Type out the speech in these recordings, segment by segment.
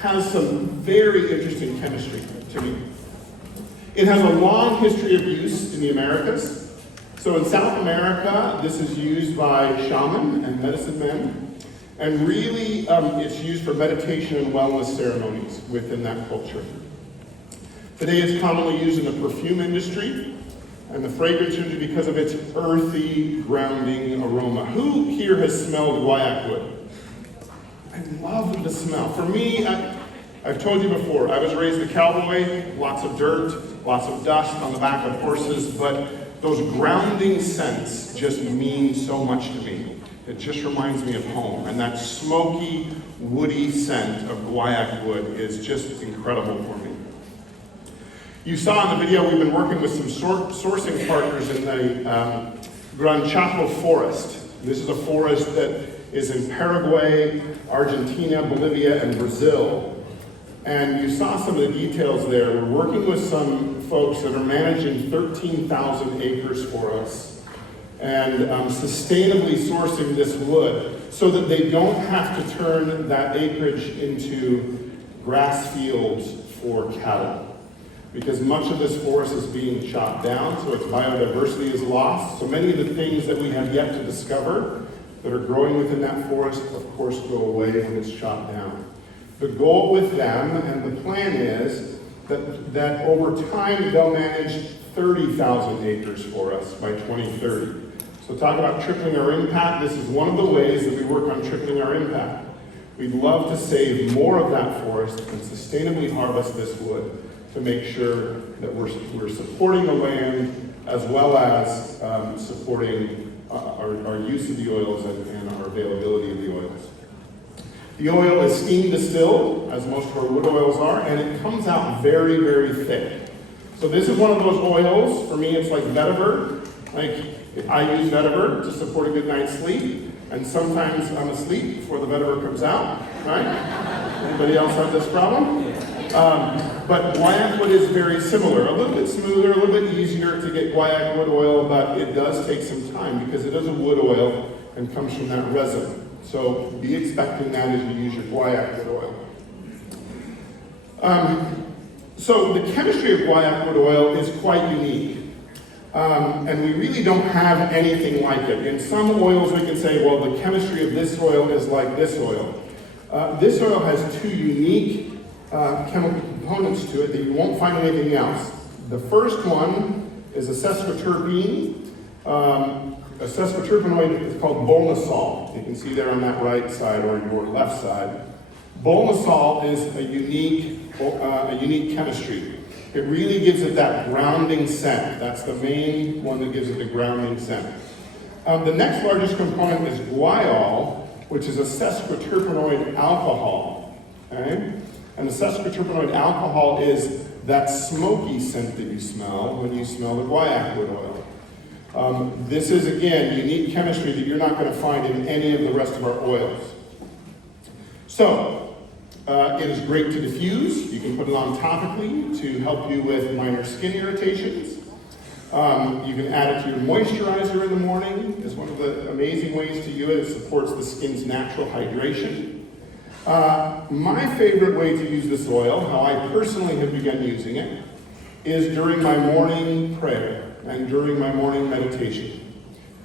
has some very interesting chemistry to me. It has a long history of use in the Americas. So in South America, this is used by shaman and medicine men. And really, it's used for meditation and wellness ceremonies within that culture. Today, it's commonly used in the perfume industry and the fragrance industry because of its earthy, grounding aroma. Who here has smelled guaiac wood? I love the smell. For me, I've told you before, I was raised a cowboy, lots of dirt, lots of dust on the back of horses, but those grounding scents just mean so much to me. It just reminds me of home, and that smoky, woody scent of guaiac wood is just incredible for me. You saw in the video we've been working with some sourcing partners in the Gran Chaco forest. This is a forest that is in Paraguay, Argentina, Bolivia, and Brazil. And you saw some of the details there. We're working with some folks that are managing 13,000 acres for us and sustainably sourcing this wood so that they don't have to turn that acreage into grass fields for cattle. Because much of this forest is being chopped down, so its biodiversity is lost. So many of the things that we have yet to discover that are growing within that forest, of course, go away when it's chopped down. The goal with them, and the plan is, that over time they'll manage 30,000 acres for us by 2030. So talk about tripling our impact. This is one of the ways that we work on tripling our impact. We'd love to save more of that forest and sustainably harvest this wood to make sure that we're supporting the land as well as supporting our use of the oils and our availability of the oils. The oil is steam distilled, as most of our wood oils are, and it comes out very, very thick. So this is one of those oils, for me it's like vetiver. I use vetiver to support a good night's sleep, and sometimes I'm asleep before the vetiver comes out, right? Anybody else have this problem? But guaiac wood is very similar, a little bit smoother, a little bit easier to get guaiac wood oil, but it does take some time because it is a wood oil and comes from that resin. So be expecting that as you use your guaiac wood oil. So the chemistry of guaiac wood oil is quite unique. And we really don't have anything like it. In some oils we can say, well, the chemistry of this oil is like this oil. This oil has two unique chemical components to it that you won't find anything else. The first one is a sesquiterpene. A sesquiterpenoid is called bolisol. You can see there on that right side or your left side. Bolisol is a unique chemistry. It really gives it that grounding scent. That's the main one that gives it the grounding scent. The next largest component is guaiol, which is a sesquiterpenoid alcohol. Okay? And the sesquiterpenoid alcohol is that smoky scent that you smell when you smell the guaiac wood oil. This is, again, unique chemistry that you're not going to find in any of the rest of our oils. So, it is great to diffuse. You can put it on topically to help you with minor skin irritations. You can add it to your moisturizer in the morning. It's one of the amazing ways to use it. It supports the skin's natural hydration. My favorite way to use this oil, how I personally have begun using it, is during my morning prayer and during my morning meditation.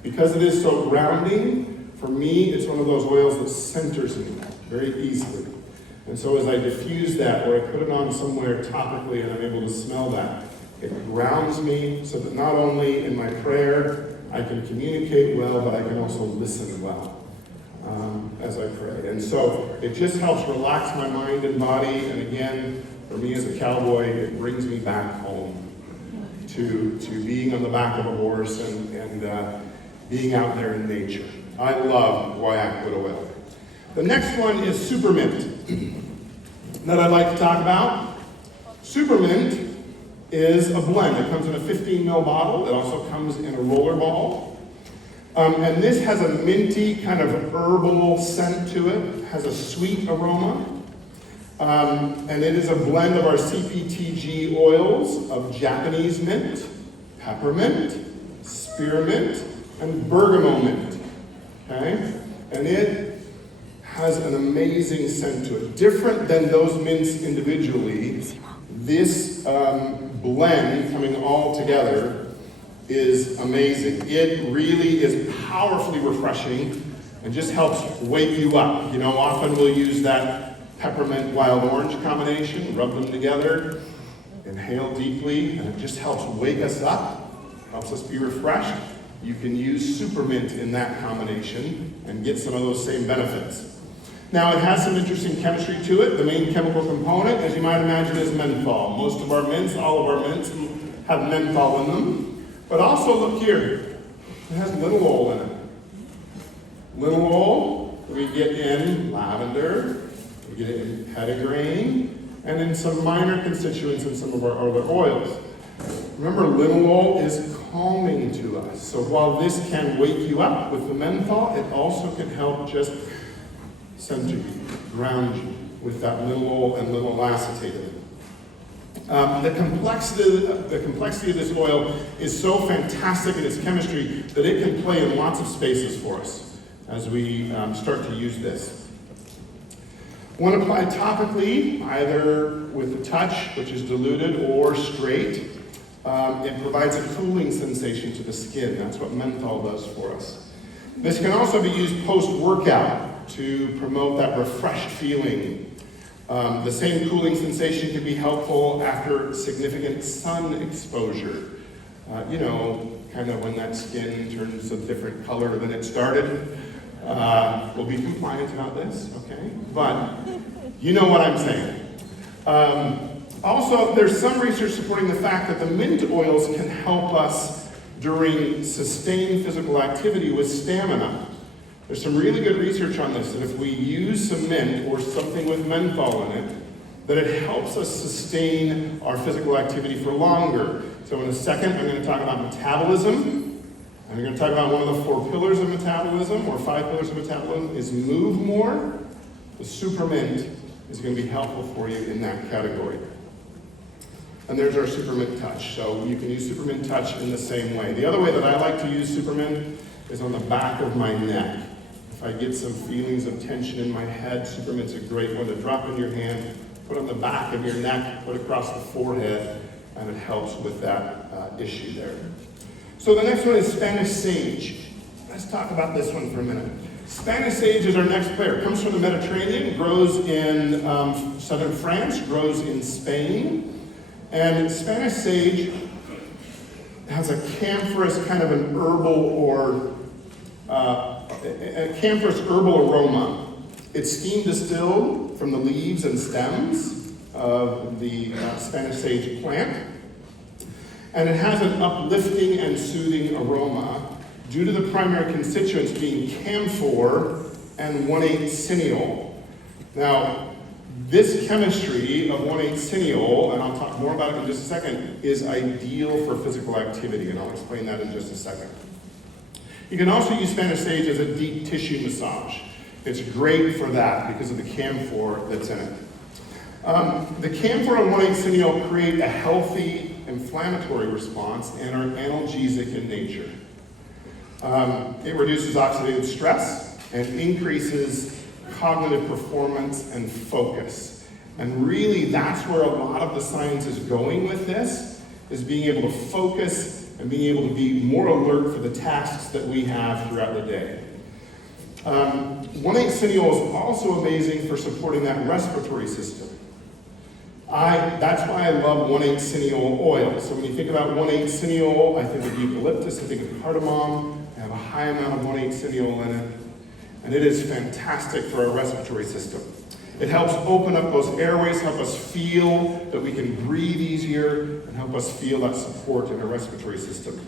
Because it is so grounding, for me, it's one of those oils that centers me very easily. And so as I diffuse that, or I put it on somewhere topically and I'm able to smell that, it grounds me so that not only in my prayer I can communicate well, but I can also listen well as I pray. And so it just helps relax my mind and body, and again, for me as a cowboy, it brings me back home to being on the back of a horse and being out there in nature. I love guaiac wood oil. The next one is supermint that I'd like to talk about. Supermint is a blend. It comes in a 15 ml bottle. It also comes in a roller ball. And this has a minty kind of herbal scent to it. It has a sweet aroma. And it is a blend of our CPTG oils of Japanese mint, peppermint, spearmint, and bergamot mint. Okay? And it has an amazing scent to it. Different than those mints individually, this blend coming all together is amazing. It really is powerfully refreshing and just helps wake you up. You know, often we'll use that peppermint wild orange combination, rub them together, inhale deeply, and it just helps wake us up, helps us be refreshed. You can use supermint in that combination and get some of those same benefits. Now, it has some interesting chemistry to it. The main chemical component, as you might imagine, is menthol. Most of our mints, all of our mints, have menthol in them. But also, look here, it has linalool in it. Linalool, we get in lavender, we get it in petitgrain, and in some minor constituents in some of our other oils. Remember, linalool is calming to us. So while this can wake you up with the menthol, it also can help just center you, ground you with that linalool and linalool acetate. The complexity of this oil is so fantastic in its chemistry that it can play in lots of spaces for us as we start to use this. When applied topically, either with the touch, which is diluted, or straight, it provides a cooling sensation to the skin. That's what menthol does for us. This can also be used post-workout to promote that refreshed feeling. The same cooling sensation can be helpful after significant sun exposure. You know, kind of when that skin turns a different color than it started. We'll be compliant about this, okay? But you know what I'm saying. Also, there's some research supporting the fact that the mint oils can help us during sustained physical activity with stamina. There's some really good research on this, that if we use some mint or something with menthol in it, that it helps us sustain our physical activity for longer. So in a second, I'm going to talk about metabolism. I'm going to talk about one of the 4 pillars of metabolism, or 5 pillars of metabolism, is move more. The supermint is going to be helpful for you in that category. And there's our Supermint Touch. So you can use Supermint Touch in the same way. The other way that I like to use Supermint is on the back of my neck. If I get some feelings of tension in my head, Supermint's a great one to drop in your hand, put on the back of your neck, put across the forehead, and it helps with that issue there. So the next one is Spanish sage. Let's talk about this one for a minute. Spanish sage is our next player. It comes from the Mediterranean, grows in southern France, grows in Spain. And Spanish sage has a camphorous kind of an herbal or a camphorous herbal aroma. It's steam distilled from the leaves and stems of the Spanish sage plant. And it has an uplifting and soothing aroma due to the primary constituents being camphor and 1,8-cineol. Now, this chemistry of 1,8-cineol, and I'll talk more about it in just a second, is ideal for physical activity, and I'll explain that in just a second. You can also use Spanish sage as a deep tissue massage. It's great for that because of the camphor that's in it. The camphor and 1,8-cineol create a healthy inflammatory response and are analgesic in nature. It reduces oxidative stress and increases cognitive performance and focus. And really, that's where a lot of the science is going with this, is being able to focus and being able to be more alert for the tasks that we have throughout the day. 1,8-cineol is also amazing for supporting that respiratory system. That's why I love 1,8-cineol oil. So when you think about 1,8-cineol, I think of eucalyptus, I think of cardamom. I have a high amount of 1,8-cineol in it. And it is fantastic for our respiratory system. It helps open up those airways, help us feel that we can breathe easier, and help us feel that support in our respiratory system.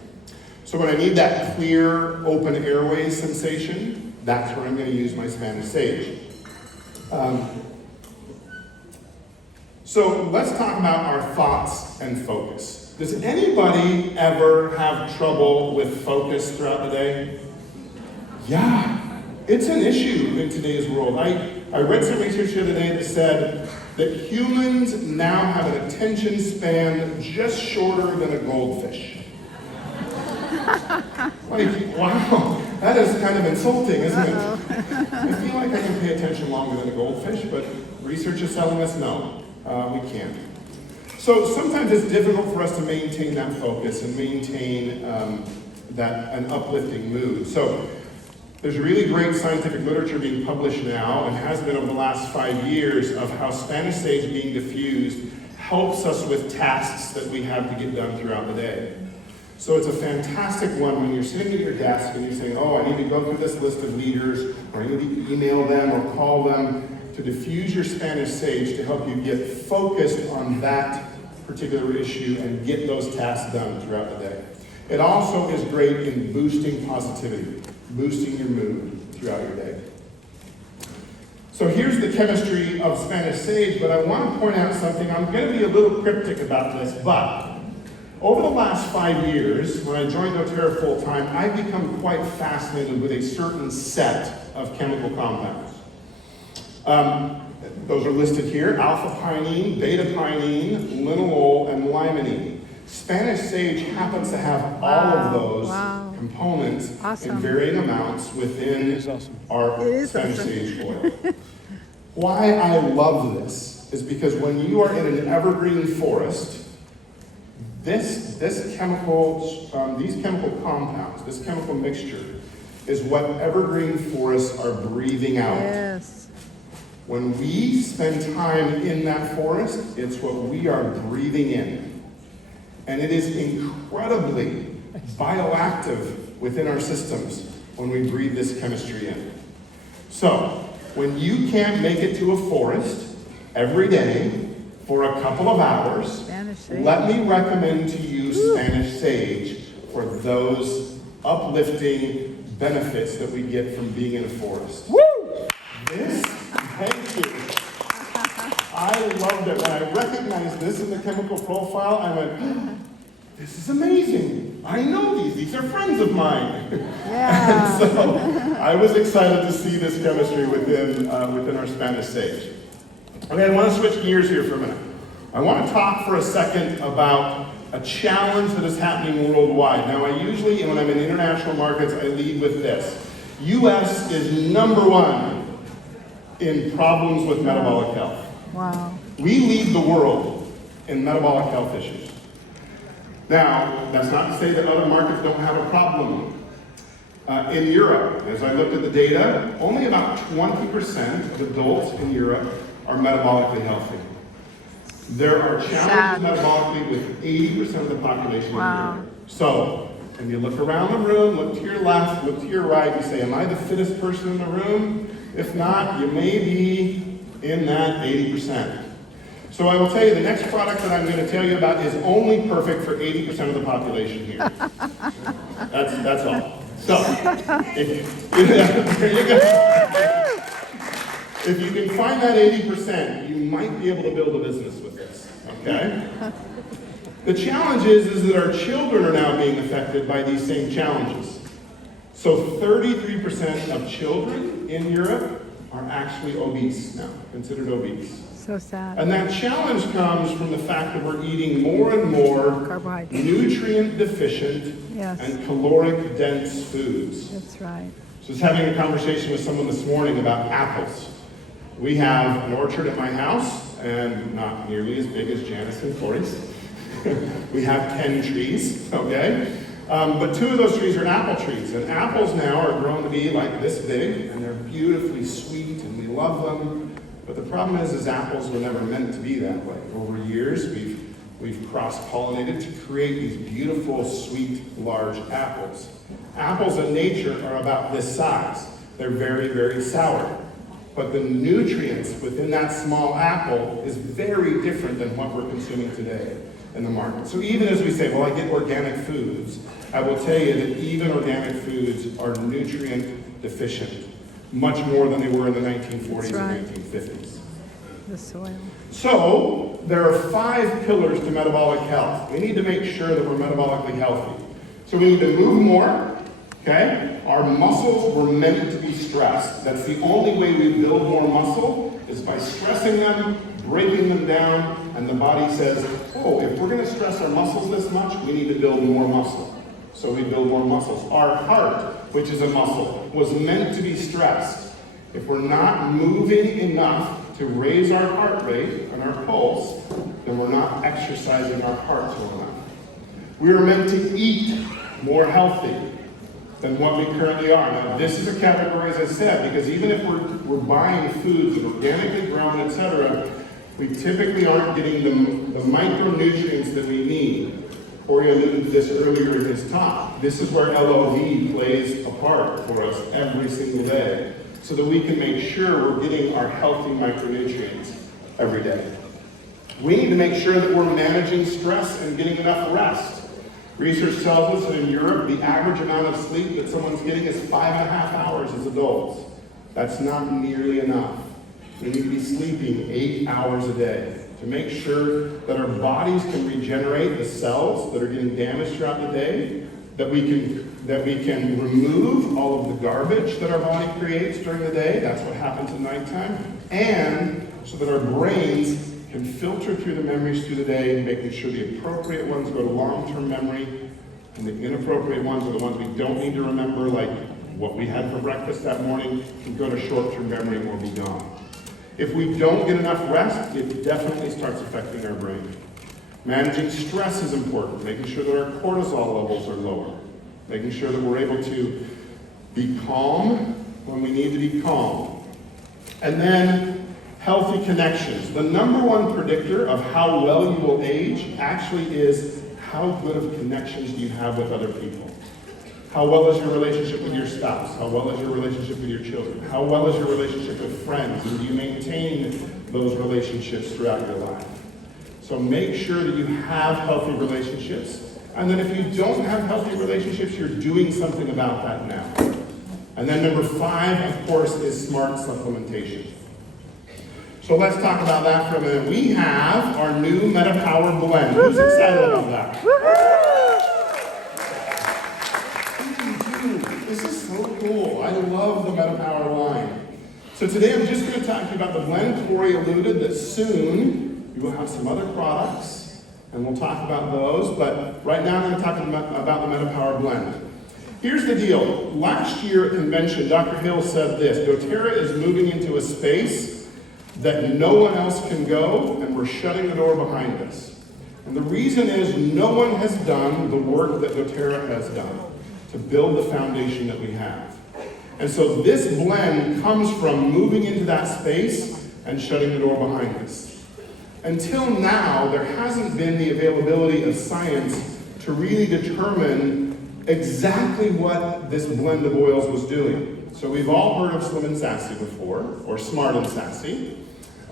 So when I need that clear, open airways sensation, that's where I'm going to use my Spanish sage. So let's talk about our thoughts and focus. Does anybody ever have trouble with focus throughout the day? Yeah. It's an issue in today's world. I read some research the other day that said that humans now have an attention span just shorter than a goldfish. Like, wow, that is kind of insulting, isn't it? I feel like I can pay attention longer than a goldfish, but research is telling us no, we can't. So sometimes it's difficult for us to maintain that focus and maintain an uplifting mood. So there's really great scientific literature being published now, and has been over the last 5 years, of how Spanish sage being diffused helps us with tasks that we have to get done throughout the day. So it's a fantastic one when you're sitting at your desk and you're saying, oh, I need to go through this list of leaders, or I need to email them or call them, to diffuse your Spanish sage to help you get focused on that particular issue and get those tasks done throughout the day. It also is great in boosting positivity, boosting your mood throughout your day. So here's the chemistry of Spanish sage, but I want to point out something. I'm going to be a little cryptic about this, but over the last 5 years, when I joined doTERRA full-time, I've become quite fascinated with a certain set of chemical compounds. Those are listed here: alpha-pinene, beta-pinene, linalool, and limonene. Spanish sage happens to have all of those components in varying amounts within our Spanish sage oil. Why I love this is because when you are in an evergreen forest, these chemical compounds, this chemical mixture, is what evergreen forests are breathing out. Yes. When we spend time in that forest, it's what we are breathing in. And it is incredibly bioactive within our systems when we breathe this chemistry in. So, when you can't make it to a forest every day for a couple of hours, let me recommend to you Spanish sage for those uplifting benefits that we get from being in a forest. Thank you. I loved it. When I recognized this in the chemical profile, I went, oh, this is amazing. I know these. These are friends of mine. Yeah. And so I was excited to see this chemistry within our Spanish sage. Okay, I want to switch gears here for a minute. I want to talk for a second about a challenge that is happening worldwide. Now, I usually, when I'm in international markets, I lead with this. U.S. is #1 in problems with metabolic health. Wow. We lead the world in metabolic health issues. Now, that's not to say that other markets don't have a problem. In Europe, as I looked at the data, only about 20% of adults in Europe are metabolically healthy. There are challenges metabolically with 80% of the population in Europe. So, when you look around the room, look to your left, look to your right, you say, am I the fittest person in the room? If not, you may be in that 80%. So I will tell you, the next product that I'm going to tell you about is only perfect for 80% of the population here. That's all. So, there you go. If you can find that 80%, you might be able to build a business with this, okay? The challenge is that our children are now being affected by these same challenges. So 33% of children in Europe are actually obese now, considered obese. So sad. And that challenge comes from the fact that we're eating more and more nutrient deficient and caloric dense foods. That's right. So I was having a conversation with someone this morning about apples. We have an orchard at my house, and not nearly as big as Janice and Corey's. We have 10 trees, okay? But 2 of those trees are apple trees, and apples now are grown to be like this big, and they're beautifully sweet, and we love them. But the problem is apples were never meant to be that way. Over years, we've cross-pollinated to create these beautiful, sweet, large apples. Apples in nature are about this size. They're very, very sour. But the nutrients within that small apple is very different than what we're consuming today in the market. So even as we say, well, I get organic foods, I will tell you that even organic foods are nutrient deficient, much more than they were in the 1940s and 1950s. The soil. So there are 5 pillars to metabolic health. We need to make sure that we're metabolically healthy. So we need to move more, okay? Our muscles were meant to be stressed. That's the only way we build more muscle is by stressing them, breaking them down, and the body says, oh, if we're going to stress our muscles this much, we need to build more muscle. so we build more muscles. Our heart, which is a muscle, was meant to be stressed. If we're not moving enough to raise our heart rate and our pulse, then we're not exercising our hearts well enough. We are meant to eat more healthy than what we currently are. Now, this is a category, as I said, because even if we're buying foods that are organically grown, etc., we typically aren't getting the micronutrients that we need. Corey alluded to this earlier in his talk. This is where LOV plays a part for us every single day, so that we can make sure we're getting our healthy micronutrients every day. We need to make sure that we're managing stress and getting enough rest. Research tells us that in Europe, the average amount of sleep that someone's getting is 5.5 hours as adults. That's not nearly enough. We need to be sleeping 8 hours a day to make sure that our bodies can regenerate the cells that are getting damaged throughout the day, that we can remove all of the garbage that our body creates during the day. That's what happens at nighttime. And so that our brains can filter through the memories through the day, making sure the appropriate ones go to long-term memory, and the inappropriate ones are the ones we don't need to remember, like what we had for breakfast that morning, can go to short-term memory and will be gone. If we don't get enough rest, it definitely starts affecting our brain. Managing stress is important, making sure that our cortisol levels are lower, making sure that we're able to be calm when we need to be calm. And then healthy connections. The number one predictor of how well you will age actually is how good of connections do you have with other people. How well is your relationship with your spouse? How well is your relationship with your children? How well is your relationship with friends? And do you maintain those relationships throughout your life? So make sure that you have healthy relationships. And then if you don't have healthy relationships, you're doing something about that now. And then number 5, of course, is smart supplementation. So let's talk about that for a minute. We have our new MetaPower blend. Who's excited about that? This is so cool. I love the MetaPower line. So today I'm just going to talk to you about the blend. Corey alluded that soon we will have some other products, and we'll talk about those. But right now I'm going to talk about the MetaPower blend. Here's the deal. Last year at convention, Dr. Hill said this: doTERRA is moving into a space that no one else can go, and we're shutting the door behind us. And the reason is no one has done the work that doTERRA has done to build the foundation that we have. And so this blend comes from moving into that space and shutting the door behind us. Until now, there hasn't been the availability of science to really determine exactly what this blend of oils was doing. So we've all heard of Slim and Sassy before, or Smart and Sassy.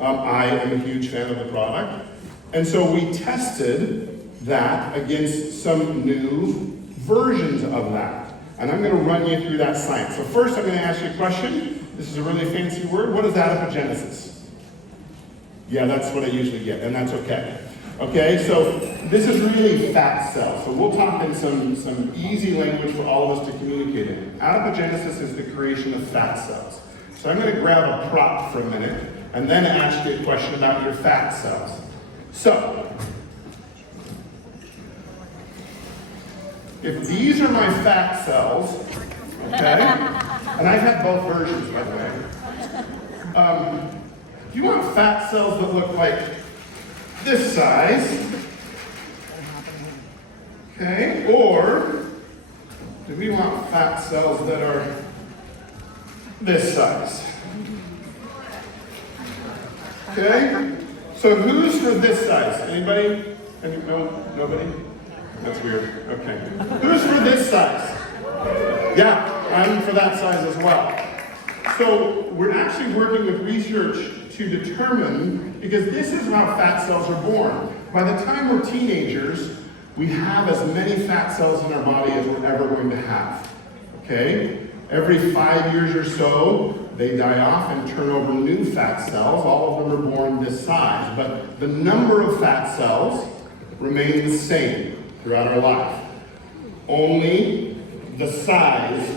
I am a huge fan of the product. And so we tested that against some new versions of that. And I'm going to run you through that science. So first I'm going to ask you a question. This is a really fancy word. What is adipogenesis? Yeah, that's what I usually get, and that's okay. Okay, so this is really fat cells. So we'll talk in some easy language for all of us to communicate in. Adipogenesis is the creation of fat cells. So I'm going to grab a prop for a minute and then ask you a question about your fat cells. So, if these are my fat cells, okay, and I've had both versions, by the way. Do you want fat cells that look like this size? Okay, or do we want fat cells that are this size? Okay, so who's for this size? Anybody? No? Nobody? That's weird. Okay. Who's for this size? Yeah, I'm for that size as well. So we're actually working with research to determine, because this is how fat cells are born. By the time we're teenagers, we have as many fat cells in our body as we're ever going to have. Okay? Every 5 years or so, they die off and turn over new fat cells. All of them are born this size. But the number of fat cells remain the same throughout our life. Only the size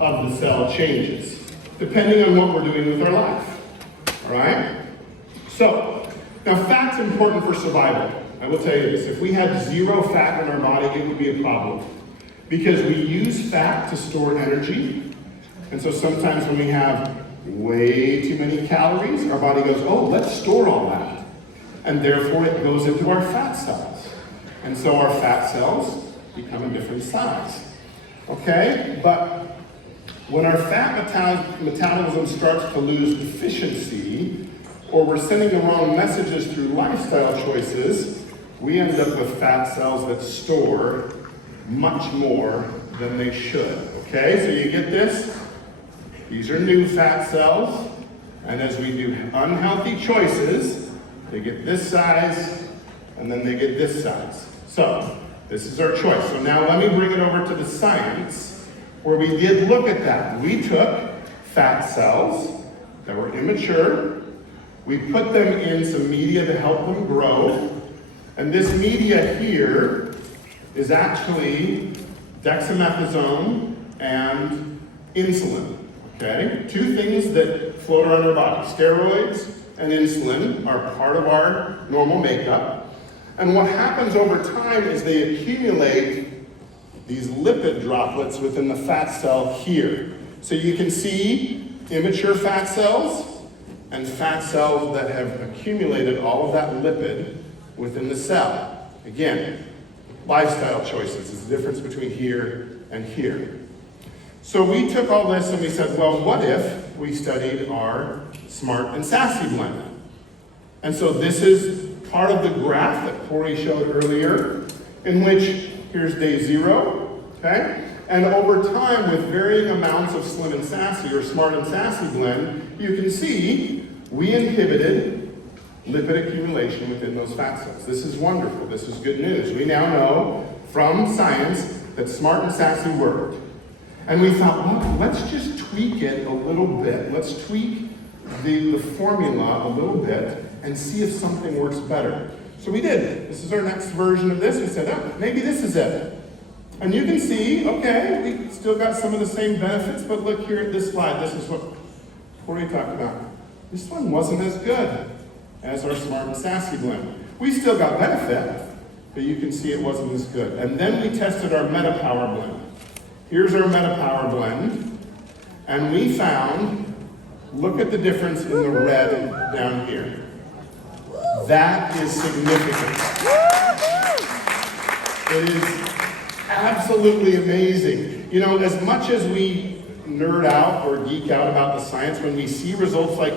of the cell changes, depending on what we're doing with our life. All right? So, now fat's important for survival. I will tell you this, if we had 0 fat in our body, it would be a problem. because we use fat to store energy. And so sometimes when we have way too many calories, our body goes, oh, let's store all that. And therefore it goes into our fat cells. And so our fat cells become a different size. Okay? But when our fat metabolism starts to lose efficiency, or we're sending the wrong messages through lifestyle choices, we end up with fat cells that store much more than they should. Okay? So you get this? These are new fat cells, and as we do unhealthy choices, they get this size, and then they get this size. So, this is our choice. So now let me bring it over to the science, where we did look at that. We took fat cells that were immature, we put them in some media to help them grow, and this media here is actually dexamethasone and insulin. Okay? Two things that float around our body. Steroids and insulin are part of our normal makeup. And what happens over time is they accumulate these lipid droplets within the fat cell here. So you can see immature fat cells and fat cells that have accumulated all of that lipid within the cell. Again, lifestyle choices is the difference between here and here. So we took all this and we said, well, what if we studied our Smart and Sassy blend? And so this is part of the graph that Corey showed earlier, in which here's day 0, okay? And over time, with varying amounts of Slim and Sassy or Smart and Sassy blend, you can see we inhibited lipid accumulation within those fat cells. This is wonderful. This is good news. We now know from science that Smart and Sassy worked. And we thought, well, let's just tweak it a little bit. Let's tweak the formula a little bit and see if something works better. So we did. This is our next version of this. We said, oh, maybe this is it. And you can see, okay, we still got some of the same benefits, but look here at this slide. This is what Corey talked about. This one wasn't as good as our Smart and Sassy blend. We still got benefit, but you can see it wasn't as good. And then we tested our MetaPower blend. Here's our MetaPower blend, and we found, look at the difference in the red down here. That is significant. It is absolutely amazing. You know, as much as we nerd out or geek out about the science, when we see results like